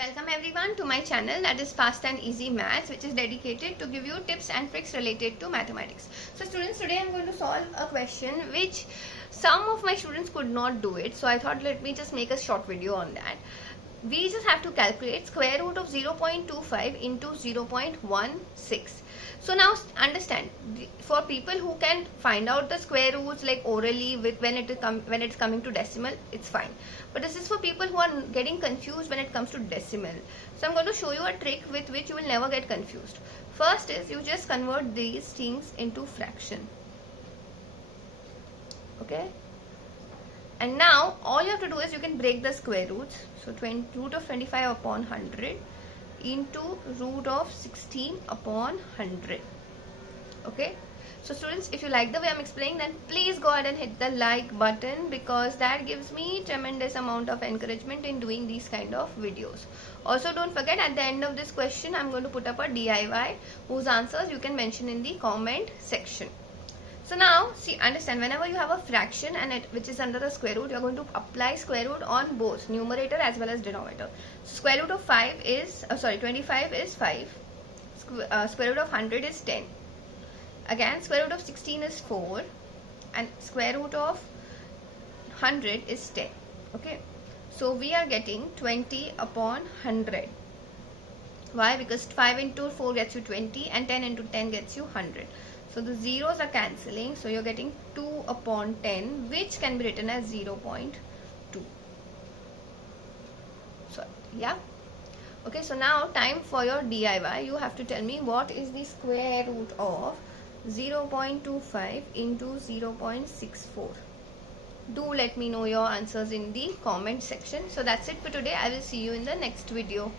Welcome everyone to my channel, that is Fast and Easy Maths, which is dedicated to give you tips and tricks related to mathematics. So students, today I am going to solve a question which some of my students could not do it. So I thought let me just make a short video on that. We just have to calculate square root of 0.25 into 0.16. So now understand, for people who can find out the square roots like orally when it's coming to decimal, it's fine. But this is for people who are getting confused when it comes to decimal. So I'm going to show you a trick with which you will never get confused. First is you just convert these things into fraction. Okay. And now all you have to do is you can break the square roots. So root of 25 upon 100 into root of 16 upon 100. Okay. So students, if you like the way I'm explaining, then please go ahead and hit the like button, because that gives me tremendous amount of encouragement in doing these kind of videos. Also don't forget, at the end of this question I'm going to put up a DIY whose answers you can mention in the comment section. So now, see, understand, whenever you have a fraction and which is under the square root, you are going to apply square root on both numerator as well as denominator. So square root of 25 is 5. Square root of 100 is 10. Again, square root of 16 is 4. And square root of 100 is 10. Okay. So we are getting 20 upon 100. Why? Because 5 into 4 gets you 20 and 10 into 10 gets you 100. So the zeros are cancelling. So you're getting 2 upon 10, which can be written as 0.2. So yeah. Okay, so now time for your DIY. You have to tell me what is the square root of 0.25 into 0.64. Do let me know your answers in the comment section. So that's it for today. I will see you in the next video.